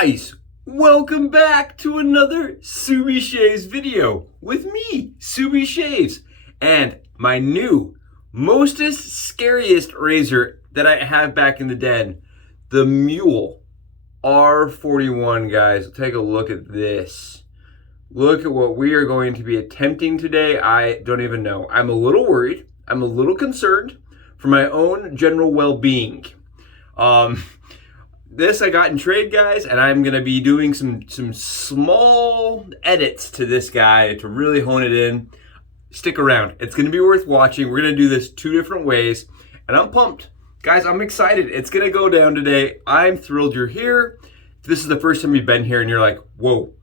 Guys, welcome back to another Subi Shaves video with me, Subi Shaves, and my new, mostest, scariest razor that I have back in the den, the Muhle R41, guys. Take a look at this. Look at what we are going to be attempting today. I don't even know. I'm a little worried. I'm a little concerned for my own general well-being. This I got in trade, guys, and I'm gonna be doing some small edits to this guy to really hone it in. Stick around. It's gonna be worth watching. We're gonna do this two different ways, and I'm pumped. Guys, I'm excited. It's gonna go down today. I'm thrilled you're here. If this is the first time you've been here and you're like, whoa,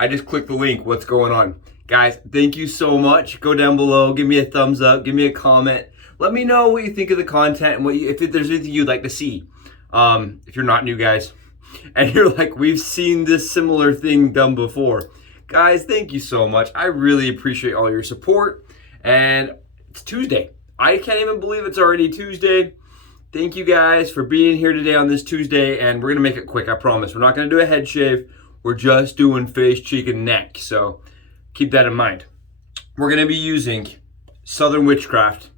I just clicked the link. What's going on? Guys, thank you so much. Go down below, give me a thumbs up, give me a comment. Let me know what you think of the content and if there's anything you'd like to see. If you're not new, guys, and you're like, we've seen this similar thing done before. Guys, thank you so much. I really appreciate all your support. And it's Tuesday. I can't even believe it's already Tuesday. Thank you guys for being here today on this Tuesday, and we're gonna make it quick, I promise. We're not gonna do a head shave. We're just doing face, cheek, and neck, so keep that in mind. We're gonna be using Southern Witchcraft,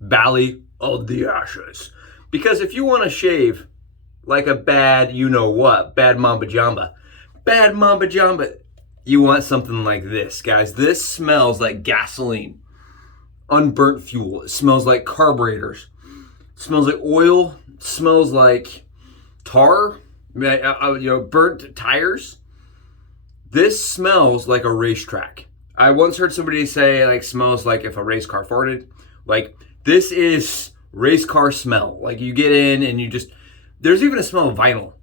Valley of the Ashes. Because if you wanna shave like a bad, you know what, Bad Mamba-Jamba. Bad Mamba-Jamba. You want something like this, guys. This smells like gasoline, unburnt fuel. It smells like carburetors. It smells like oil. It smells like tar, burnt tires. This smells like a racetrack. I once heard somebody say, like, smells like if a race car farted. Like, this is race car smell. Like, you get in and you just, there's even a smell of vinyl.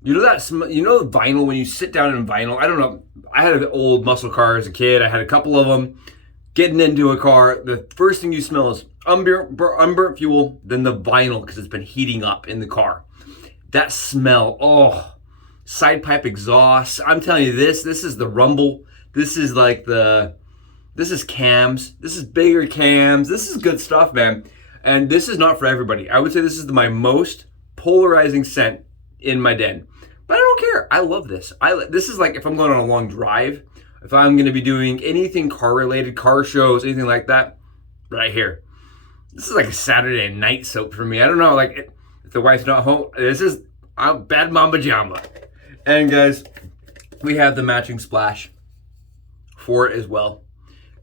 You know that smell? You know vinyl, when you sit down in vinyl? I don't know. I had an old muscle car as a kid. I had a couple of them. Getting into a car, the first thing you smell is unburnt fuel, then the vinyl, because it's been heating up in the car. That smell, oh, side pipe exhaust. I'm telling you, this is the rumble. This is like this is cams. This is bigger cams. This is good stuff, man. And this is not for everybody. I would say this is my most polarizing scent in my den, but I don't care. I love this. This is like if I'm going on a long drive, if I'm going to be doing anything car related, car shows, anything like that, right here. This is like a Saturday night soap for me. I don't know, like if the wife's not home, this is Bad Mamba-Jamba. And guys, we have the matching splash for it as well,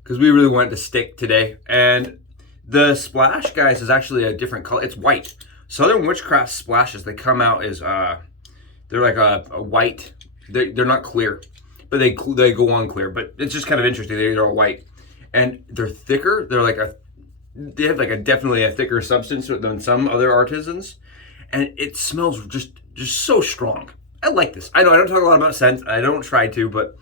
because we really wanted to stick today. And the splash, guys, is actually a different color. It's white. Southern Witchcraft splashes, they come out as they're like a white. They're not clear, but they go on clear. But it's just kind of interesting. They're all white, and they're thicker. They have like definitely a thicker substance than some other artisans, and it smells just so strong. I like this. I know I don't talk a lot about scents. I don't try to, but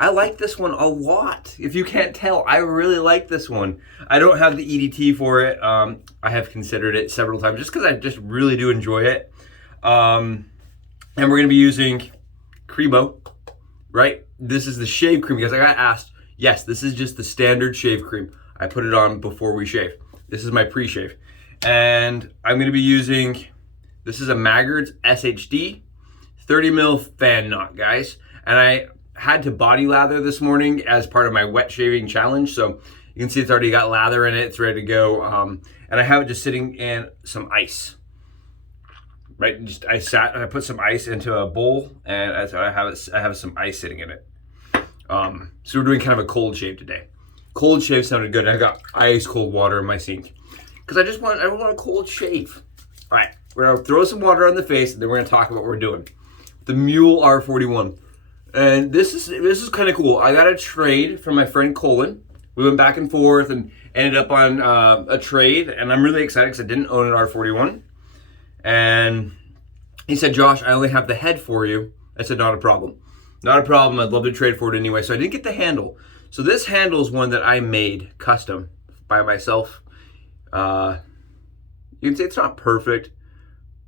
I like this one a lot. If you can't tell, I really like this one. I don't have the EDT for it. I have considered it several times just because I just really do enjoy it. And we're going to be using Cremo, right? This is the shave cream, because I got asked. Yes, this is just the standard shave cream. I put it on before we shave. This is my pre-shave. And I'm going to be using, this is a Maggards SHD 30 mil fan knot, guys. And I had to body lather this morning as part of my wet shaving challenge. So you can see it's already got lather in it. It's ready to go. And I have it just sitting in some ice. Right, I put some ice into a bowl, and I have some ice sitting in it. So we're doing kind of a cold shave today. Cold shave sounded good. I got ice cold water in my sink because I don't want a cold shave. All right, we're gonna throw some water on the face, and then we're gonna talk about what we're doing. The Muhle R41, and this is kind of cool. I got a trade from my friend Colin. We went back and forth and ended up on a trade, and I'm really excited because I didn't own an R41. And he said, Josh, I only have the head for you. I said, not a problem. Not a problem. I'd love to trade for it anyway. So I didn't get the handle. So this handle is one that I made custom by myself. You can say it's not perfect,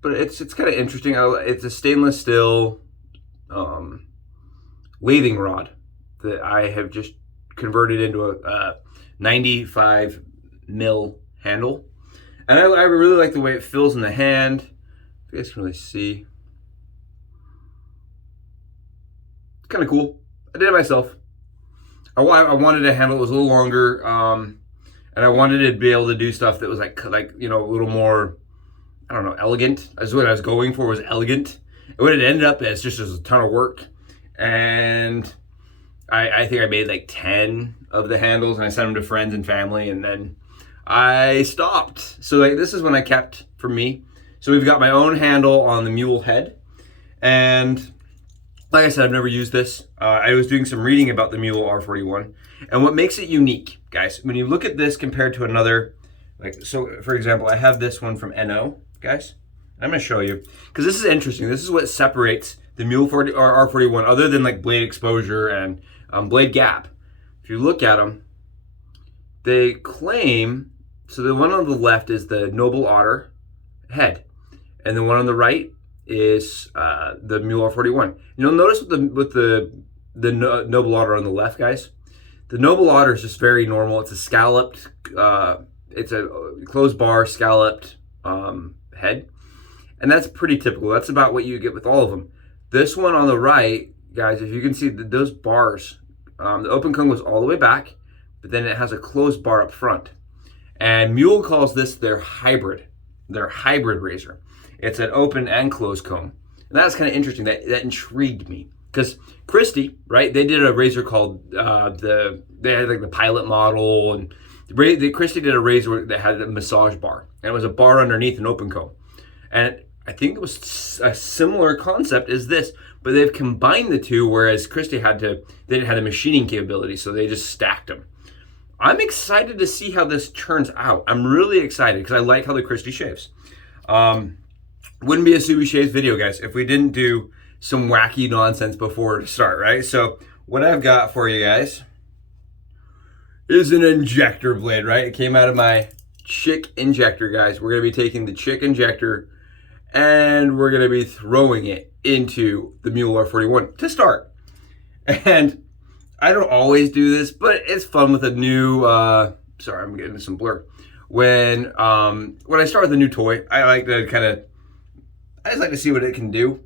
but it's kind of interesting. It's a stainless steel lathing rod that I have just converted into a 95 mil handle. And I really like the way it feels in the hand. If you guys can really see. It's kind of cool. I did it myself. I wanted a handle that was a little longer, and I wanted to be able to do stuff that was like you know, a little more, I don't know, elegant. That's what I was going for, was elegant. And what it ended up as just a ton of work. And I think I made like 10 of the handles, and I sent them to friends and family, and then I stopped. So like, this is when I kept for me. So we've got my own handle on the mule head, and like I said, I've never used this. I was doing some reading about the Muhle R41, and what makes it unique, guys, when you look at this compared to another, like, so for example, I have this one from NO, guys. I'm gonna show you, because this is interesting. This is what separates the Muhle R41, other than like blade exposure and blade gap. If you look at them, they claim, so the one on the left is the Noble Otter head, and the one on the right is the Muhle R41. You'll notice with the Noble Otter on the left, guys, the Noble Otter is just very normal. It's a scalloped, it's a closed bar scalloped head, and that's pretty typical. That's about what you get with all of them. This one on the right, guys, if you can see those bars, the open comb goes all the way back, but then it has a closed bar up front. And Muhle calls this their hybrid razor. It's an open and closed comb. And that's kind of interesting. That intrigued me. Because Christie, right, they did a razor called, they had like the pilot model, and Christie did a razor that had a massage bar. And it was a bar underneath an open comb. And I think it was a similar concept as this, but they've combined the two, whereas Christie they didn't have the machining capability, so they just stacked them. I'm excited to see how this turns out. I'm really excited because I like how the Christie shaves. Wouldn't be a Subi Shaves video, guys, if we didn't do some wacky nonsense before to start, right? So what I've got for you guys is an injector blade, right? It came out of my Schick injector, guys. We're going to be taking the Schick injector and we're going to be throwing it into the Muhle R41 to start. And I don't always do this, but it's fun with a new, sorry, I'm getting some blur. When I start with a new toy, I like to I just like to see what it can do.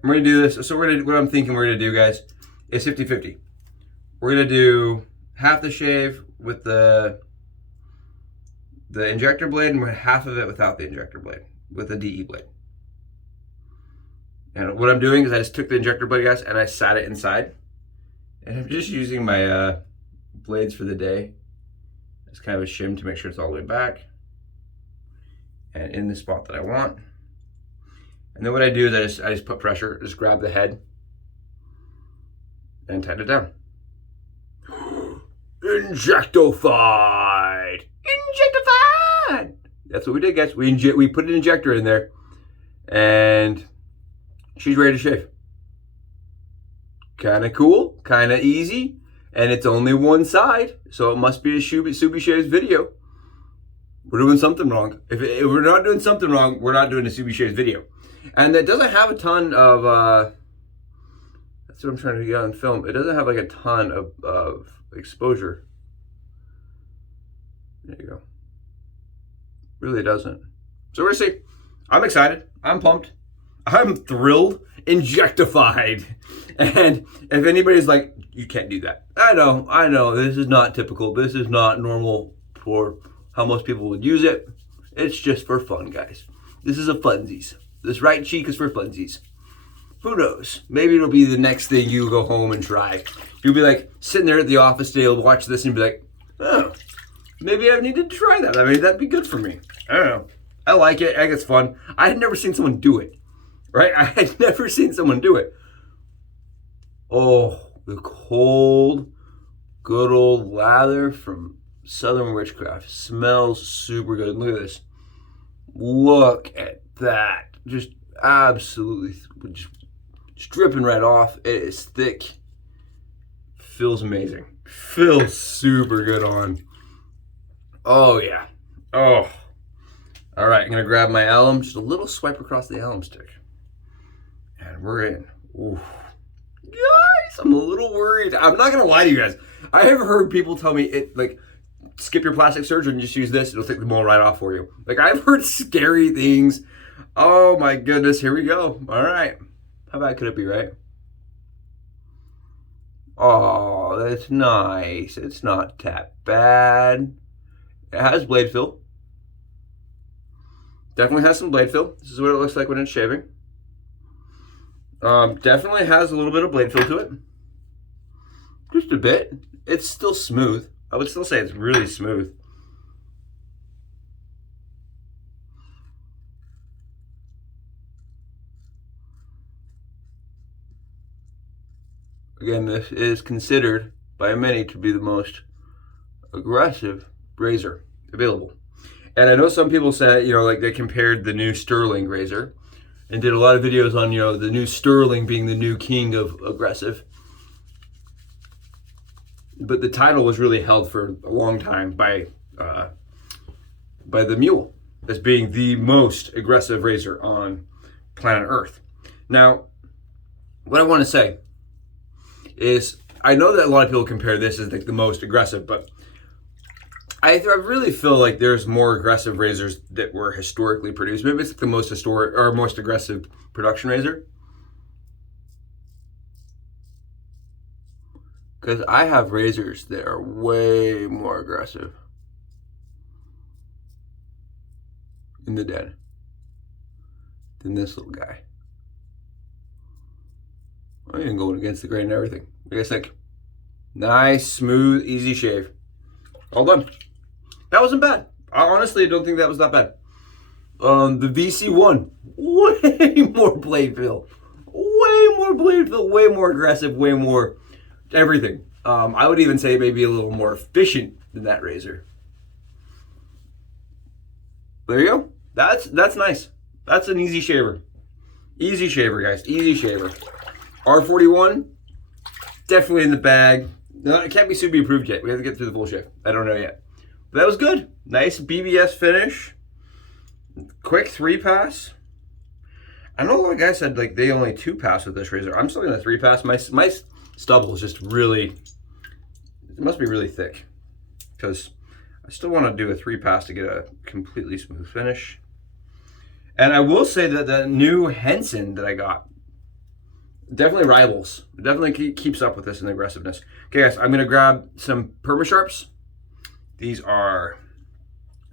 We're gonna do this. So what I'm thinking we're gonna do, guys, is 50-50. We're gonna do half the shave with the injector blade and half of it without the injector blade, with the DE blade. And what I'm doing is I just took the injector blade, guys, and I sat it inside. And I'm just using my blades for the day. It's kind of a shim to make sure it's all the way back and in the spot that I want. And then what I do is I just put pressure, just grab the head and tighten it down. Injectofied! Injectofied! That's what we did, guys. We put an injector in there and she's ready to shave. Kind of cool, kind of easy, and it's only one side, so it must be a Subi Shaves video. We're doing something wrong. If we're not doing something wrong, we're not doing a Subi Shaves video. And it doesn't have a ton of, that's what I'm trying to get on film. It doesn't have like a ton of exposure. There you go. Really doesn't. So we're gonna see. I'm excited. I'm pumped. I'm thrilled. Injectofied. And if anybody's like, you can't do that. I know. This is not typical. This is not normal for how most people would use it. It's just for fun, guys. This is a funsies. This right cheek is for funsies. Who knows? Maybe it'll be the next thing you go home and try. You'll be like sitting there at the office day, you'll watch this and be like, oh, maybe I need to try that. I mean, that'd be good for me. I don't know. I like it. I think it's fun. I had never seen someone do it. Right? I had never seen someone do it. Oh, the cold, good old lather from Southern Witchcraft. Smells super good. Look at this. Look at that. Just absolutely, just dripping right off. It is thick. Feels amazing. Feels super good on. Oh, yeah. Oh. All right, I'm going to grab my alum. Just a little swipe across the alum stick. And we're in. Ooh. Guys, I'm a little worried. I'm not going to lie to you guys. I have heard people tell me, skip your plastic surgery and just use this. It'll take the mole right off for you. Like, I've heard scary things. Oh, my goodness. Here we go. All right. How bad could it be, right? Oh, that's nice. It's not that bad. It has blade fill. Definitely has some blade fill. This is what it looks like when it's shaving. Definitely has a little bit of blade fill to it. Just a bit. It's still smooth. I would still say it's really smooth. Again, this is considered by many to be the most aggressive razor available. And I know some people say, like they compared the new Sterling razor and did a lot of videos on, the new Sterling being the new king of aggressive. But the title was really held for a long time by the Mule as being the most aggressive razor on planet Earth. Now, what I want to say is, I know that a lot of people compare this as like the most aggressive, but I really feel like there's more aggressive razors that were historically produced. Maybe it's like the most historic or most aggressive production razor. Because I have razors that are way more aggressive in the den than this little guy. I'm even going against the grain and everything. What do you guys think? Nice, smooth, easy shave. All done. That wasn't bad. I honestly don't think that was that bad. The VC1, way more blade fill. Way more blade fill, way more aggressive, way more everything. I would even say maybe a little more efficient than that razor. There you go. That's nice. That's an easy shaver. Easy shaver, guys. Easy shaver. R41, definitely in the bag. No, it can't be Subi approved yet. We have to get through the full shave. I don't know yet. But that was good. Nice BBS finish. Quick 3-pass. I know a lot of guys said like they only 2-pass with this razor. I'm still gonna 3-pass. My stubble is just really, it must be really thick, because I still want to do a 3-pass to get a completely smooth finish. And I will say that the new Henson that I got definitely rivals. It definitely keeps up with this in aggressiveness. Okay, guys, I'm gonna grab some Permashaps. These are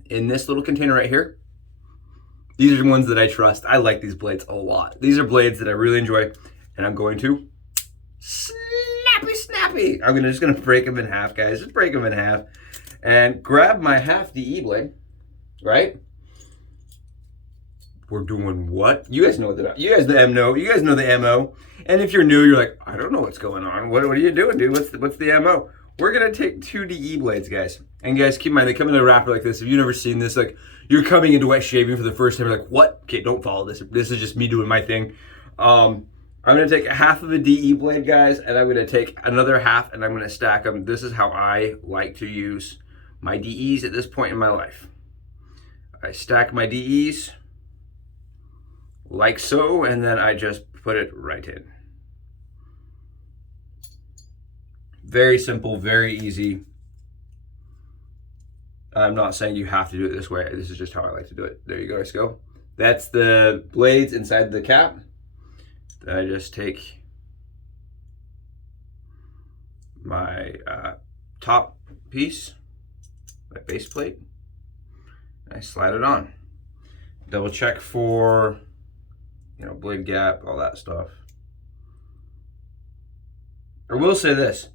in this little container right here. These are the ones that I trust. I like these blades a lot. These are blades that I really enjoy, and I'm going to snappy. I'm just gonna break them in half, guys. Just break them in half, and grab my half DE blade. Right? We're doing what? You guys know that. You guys know. You guys know the MO. And if you're new, you're like, I don't know what's going on. What are you doing, dude? What's the MO? We're gonna take 2 DE blades, guys. And guys, keep in mind, they come in a wrapper like this. If you've never seen this, like you're coming into wet shaving for the first time, you're like, what? Okay, don't follow this. This is just me doing my thing. I'm gonna take half of a DE blade, guys, and I'm gonna take another half and I'm gonna stack them. This is how I like to use my DEs at this point in my life. I stack my DEs like so, and then I just put it right in. Very simple, very easy. I'm not saying you have to do it this way. This is just how I like to do it. There you guys go. That's the blades inside the cap. Then I just take my top piece, my base plate, and I slide it on. Double check for, blade gap, all that stuff. I will say this.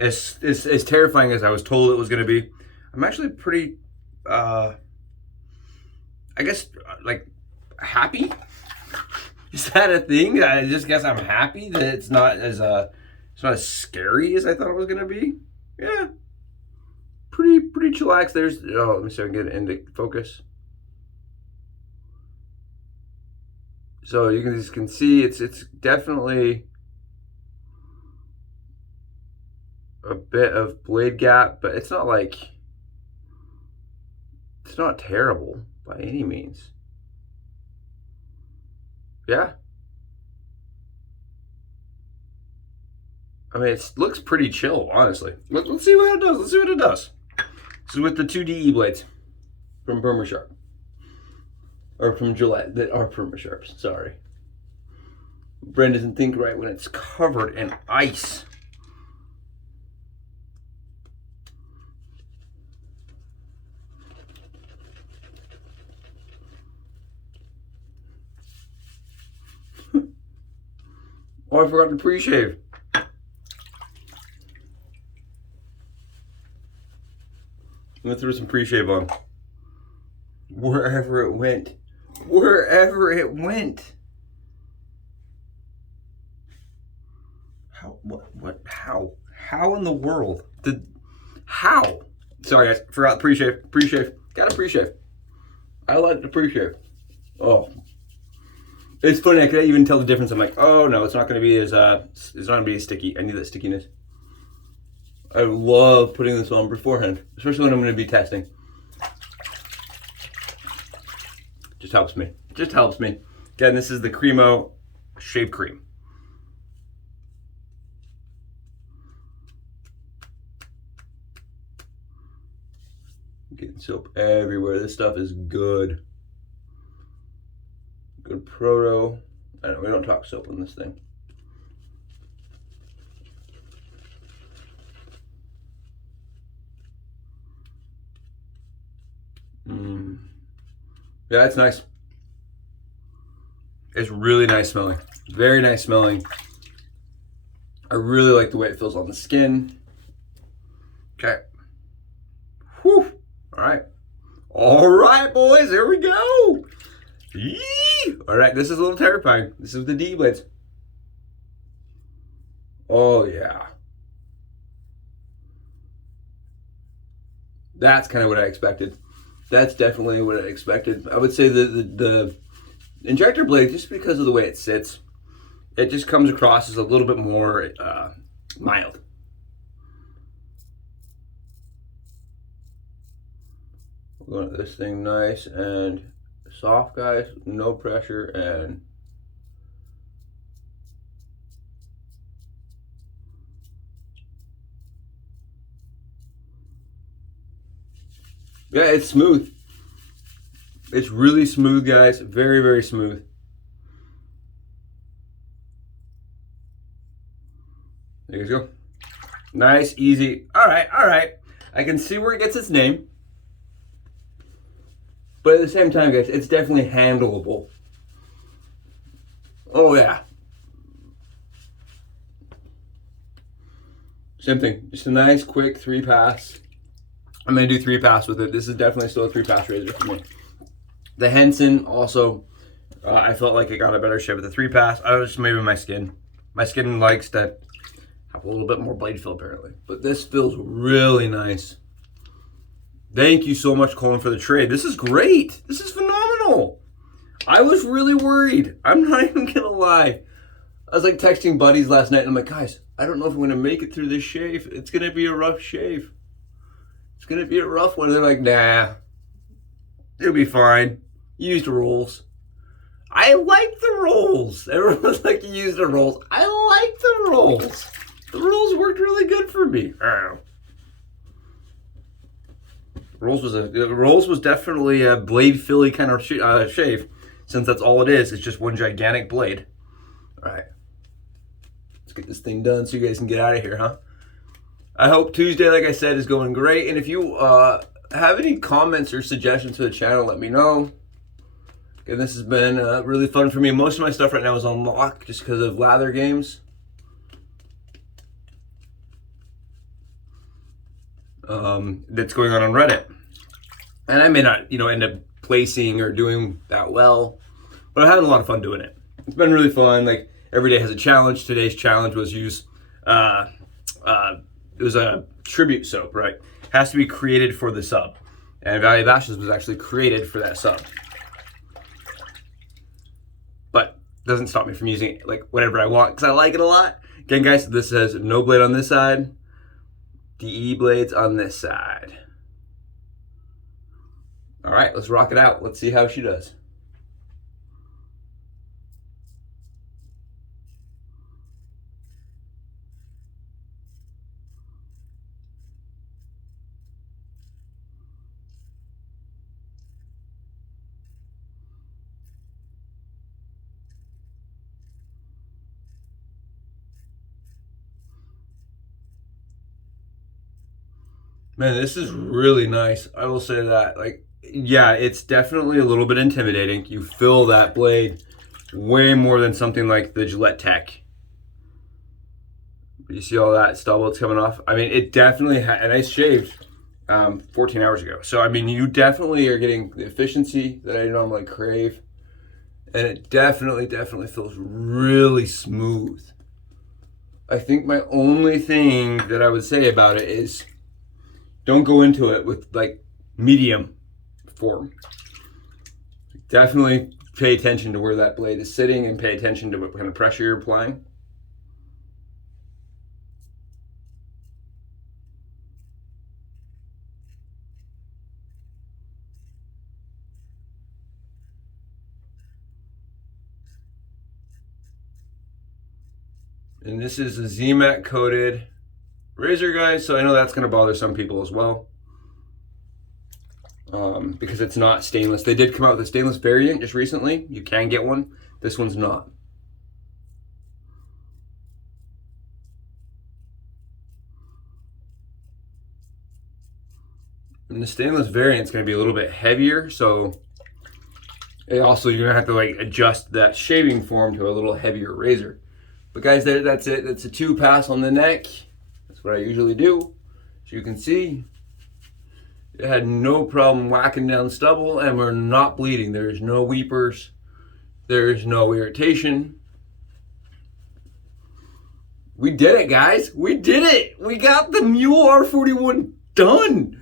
As terrifying as I was told it was going to be, I'm actually pretty, I guess, like, happy. Is that a thing? I just guess I'm happy that it's not as scary as I thought it was going to be. Yeah, pretty chillax. There's, let me see if I can get it into focus. So you can see it's definitely a bit of blade gap, but it's not like, it's not terrible by any means. Yeah. I mean, it looks pretty chill, honestly. Let's see what it does. Let's see what it does. This is with the 2 DE blades from Permashaps. Or from Gillette that are Permashaps, sorry. Brain doesn't think right when it's covered in ice. Oh, I forgot to pre-shave. I'm gonna throw some pre-shave on. Wherever it went. Wherever it went. How in the world? How? Sorry guys, forgot pre-shave. Pre-shave. Got a pre-shave. I like the pre-shave. Oh. It's funny, I could even tell the difference. I'm like, oh no, it's not gonna be as sticky. I need that stickiness. I love putting this on beforehand, especially when I'm gonna be testing. Just helps me. Just helps me. Again, this is the Cremo Shave Cream. Getting soap everywhere. This stuff is good. Good proto. I know we don't talk soap on this thing. Yeah, it's nice. It's really nice smelling. Very nice smelling. I really like the way it feels on the skin. Okay. Whew. All right. All right, boys. Here we go. Yee! All right. This is a little terrifying. This is the D blades. Oh, yeah. That's kind of what I expected. That's definitely what I expected. I would say the injector blade, just because of the way it sits, it just comes across as a little bit more mild. We're going to this thing nice and soft, guys. No pressure and yeah, it's smooth. It's really smooth, guys. Very, very smooth. There you go. Nice, easy. All right, all right. I can see where it gets its name. But at the same time, guys, it's definitely handleable. Oh, yeah. Same thing. Just a nice, quick 3-pass. I'm going to do 3-pass with it. This is definitely still a 3-pass razor for me. The Henson also, I felt like it got a better shave with the 3-pass. I was just maybe my skin. My skin likes to have a little bit more blade fill apparently. But this feels really nice. Thank you so much, Colin, for the trade. This is great. This is phenomenal. I was really worried. I'm not even going to lie. I was like texting buddies last night and I'm like, guys, I don't know if I'm going to make it through this shave. It's going to be a rough shave. It's going to be a rough one. They're like, nah, it'll be fine. You used the rolls. I like the rolls. Everyone was like, you used the rolls. I like the rolls. The rolls worked really good for me. Rolls was definitely a blade filly kind of shave, since that's all it is. It's just one gigantic blade. All right, let's get this thing done so you guys can get out of here, huh? I hope Tuesday, like I said, is going great. And if you have any comments or suggestions for the channel, let me know. Again, this has been really fun for me. Most of my stuff right now is on lock just because of Lather games. That's going on Reddit, and I may not, end up placing or doing that well, but I'm having a lot of fun doing it. It's been really fun. Like every day has a challenge. Today's challenge was use it was a tribute soap, right? Has to be created for the sub, and Valley of Ashes was actually created for that sub, but doesn't stop me from using it like whatever I want because I like it a lot. Again, guys, this says no blade on this side. DE blades on this side. All right, let's rock it out. Let's see how she does. Man, this is really nice. I will say that. Like, yeah, it's definitely a little bit intimidating. You feel that blade way more than something like the Gillette Tech. You see all that stubble that's coming off? I mean, it definitely and I shaved 14 hours ago. So, I mean, you definitely are getting the efficiency that I normally crave. And it definitely feels really smooth. I think my only thing that I would say about it is don't go into it with like medium form. Definitely pay attention to where that blade is sitting and pay attention to what kind of pressure you're applying. And this is a Z-Mat coated razor, guys, so I know that's going to bother some people as well, because it's not stainless. They did come out with a stainless variant just recently. You can get one. This one's not. And the stainless variant's going to be a little bit heavier, so you're going to have to like adjust that shaving form to a little heavier razor. But guys, that's it. That's a 2-pass on the neck. That's what I usually do. As you can see, it had no problem whacking down stubble, and we're not bleeding. There's no weepers. There's no irritation. We did it, guys. We did it. We got the Muhle R41 done.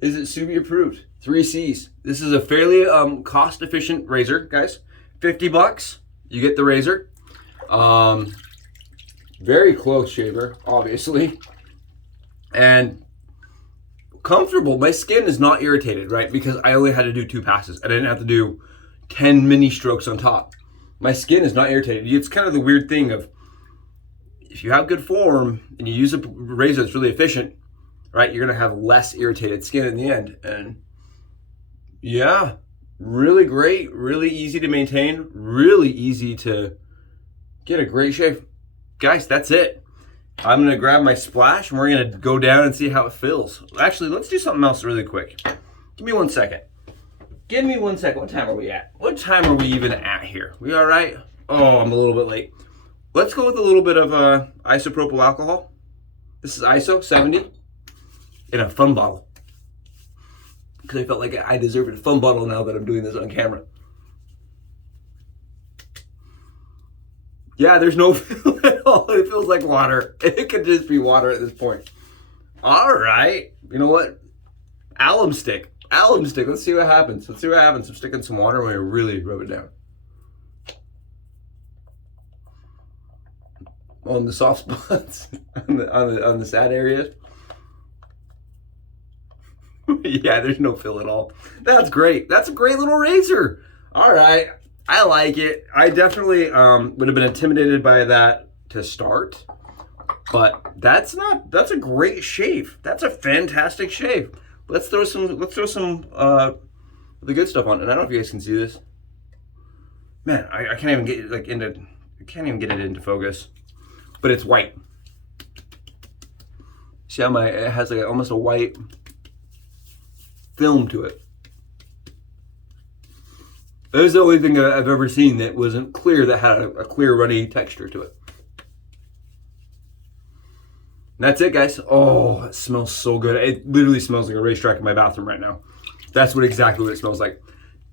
Is it Subi approved? 3 C's. This is a fairly cost-efficient razor, guys. $50. You get the razor. Very close shaver, obviously, and comfortable. My skin is not irritated, right? Because I only had to do 2 passes. I didn't have to do 10 mini strokes on top. My skin is not irritated. It's kind of the weird thing of, if you have good form and you use a razor that's really efficient, right, you're gonna have less irritated skin in the end. And yeah, really great, really easy to maintain, really easy to get a great shave. Guys, that's it. I'm gonna grab my splash and we're gonna go down and see how it feels. Actually, let's do something else really quick. Give me 1 second. Give me 1 second. What time are we at? What time are we even at here? We all right? Oh, I'm a little bit late. Let's go with a little bit of isopropyl alcohol. This is ISO 70 in a fun bottle. Because I felt like I deserve a fun bottle now that I'm doing this on camera. Yeah, there's no feel at all. It feels like water. It could just be water at this point. All right. You know what? Alum stick. Alum stick. Let's see what happens. Let's see what happens. I'm sticking some water when I really rub it down. On the soft spots, on the sad areas. Yeah, there's no fill at all. That's great. That's a great little razor. All right. I like it. I definitely would have been intimidated by that to start, but that's a great shave. That's a fantastic shave. Let's throw some the good stuff on. And I don't know if you guys can see this. Man, I can't even get like into, I can't even get it into focus, but it's white. See how it has like almost a white film to it. That was the only thing that I've ever seen that wasn't clear, that had a clear, runny texture to it. And that's it, guys. Oh, it smells so good. It literally smells like a racetrack in my bathroom right now. That's exactly what it smells like.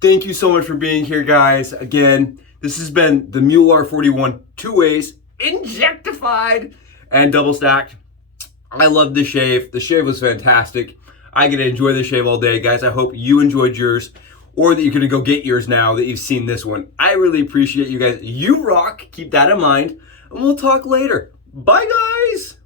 Thank you so much for being here, guys. Again, this has been the Muhle R41 2 ways, Injectofied and double stacked. I love the shave. The shave was fantastic. I get to enjoy the shave all day, guys. I hope you enjoyed yours, or that you're gonna go get yours now that you've seen this one. I really appreciate you guys. You rock. Keep that in mind, and we'll talk later. Bye, guys.